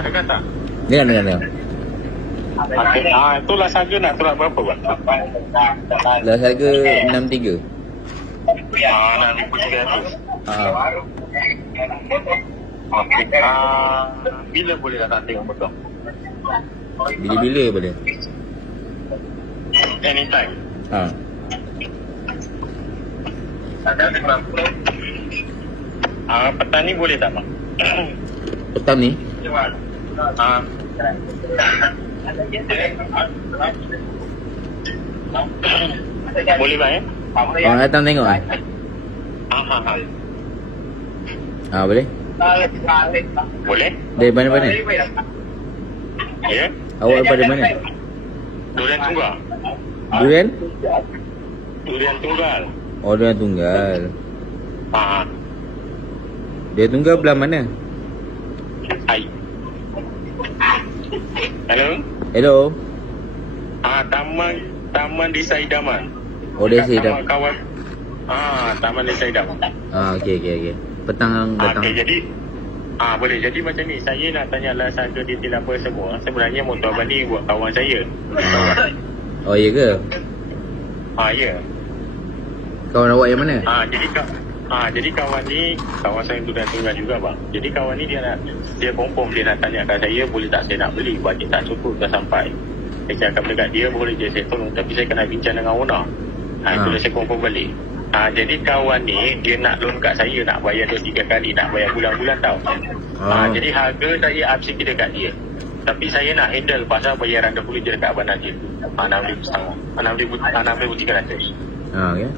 Dekat tak? Dengar. Okey. Itulah saja nak surat berapa, bang? Lah harga 63. Nak RM1,300. Okey. Bila boleh datang tengok motor? Bila-bila boleh. Anytime. Petang ni boleh tak, bang? Petang ni? Boleh, bang, ya? Orang datang tengok boleh? Boleh? Dari mana-mana? Ya? Awak daripada mana? Durian Tunggal. Durian? Durian Tunggal. Oh, Durian Tunggal. Ah, Durian Tunggal belah mana? Hai. Hello? Hello? Taman Desa Idaman. Oh, Desa Idaman. Kawan. Taman Desa Idaman. Okey. Petang datang. Okey, jadi boleh. Jadi macam ni, saya nak tanya lah harga detail apa semua. Sebenarnya motor abang ni buat kawan saya. Oh, ya ke? Ya. Kawan awak yang mana? Jadi kawan ni kawan saya tu dah tinggal juga, bang. Jadi kawan ni dia confirm dia nak tanya kat saya boleh tak saya nak beli, bajet tak cukup dah sampai. Saya cakap dekat dia boleh je saya tolong, tapi saya kena bincang dengan owner. Itulah saya confirm balik. Jadi kawan ni dia nak loan kat saya, nak bayar 2-3 kali, nak bayar bulan-bulan tau. Jadi harga saya absen kita kat dia. Tapi saya nak handle pasal bayaran dahulu je dekat Abang Najib. 6,300. Okey.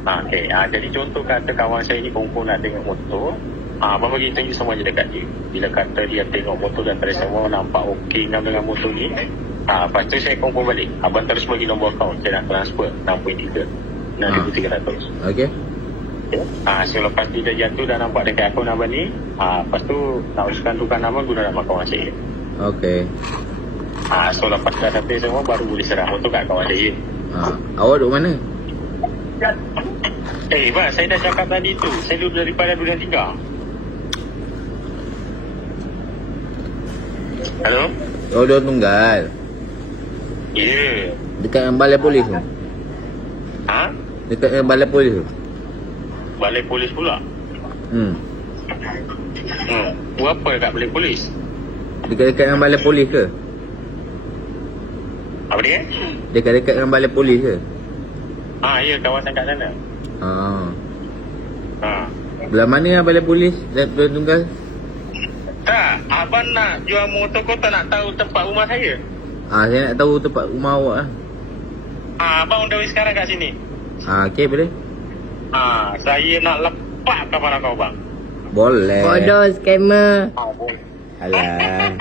Okey. Jadi contoh kata kawan saya ni confirm nak tengok motor. Abang bagi tunjuk semua je dekat dia. Bila kata dia tengok motor dan terus semua nampak okey dengan motor ni. Lepas tu saya confirm balik. Abang terus bagi nombor akaun. Saya nak transfer 6.3. 6,300. Okey. So lepas dia jatuh dah nampak dekat akaun abang ni. Lepas tu nak uruskan tukar nama guna nama kawan saya. Okey. So lepas dah settle semua baru boleh serah motor kat kawan saya. Awak duduk mana? Bang, saya dah cakap tadi tu. Saya duduk daripada Durian 3. Hello? Oh, Durian Tunggal. Ya. Dekat dengan balai polis tu? Dekat dengan balai polis tu? Balai polis pula? Buat apa dekat balai polis? Dekat-dekat dengan balai polis ke? Apa dia? Dekat-dekat dengan balai polis ke? Ya, kawasan kat sana. Belah mana balai polis Durian Tunggal? Tak, abang nak jual motor kau tak nak tahu tempat rumah saya? Saya nak tahu tempat rumah awak lah. Abang dah sekarang kat sini. Okey, boleh? Saya nak lepak kepala kau, bang. Boleh. Bodoh scammer. Boleh. Alah.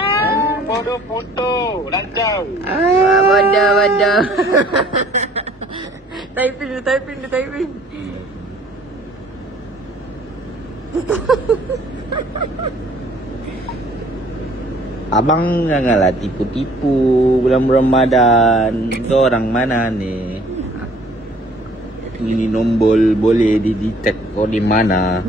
Bodoh putu, lancau. Bodoh. Typing. Abang janganlah tipu-tipu bulan Ramadan. Orang mana ni? Ini nombor boleh didetect kau di mana.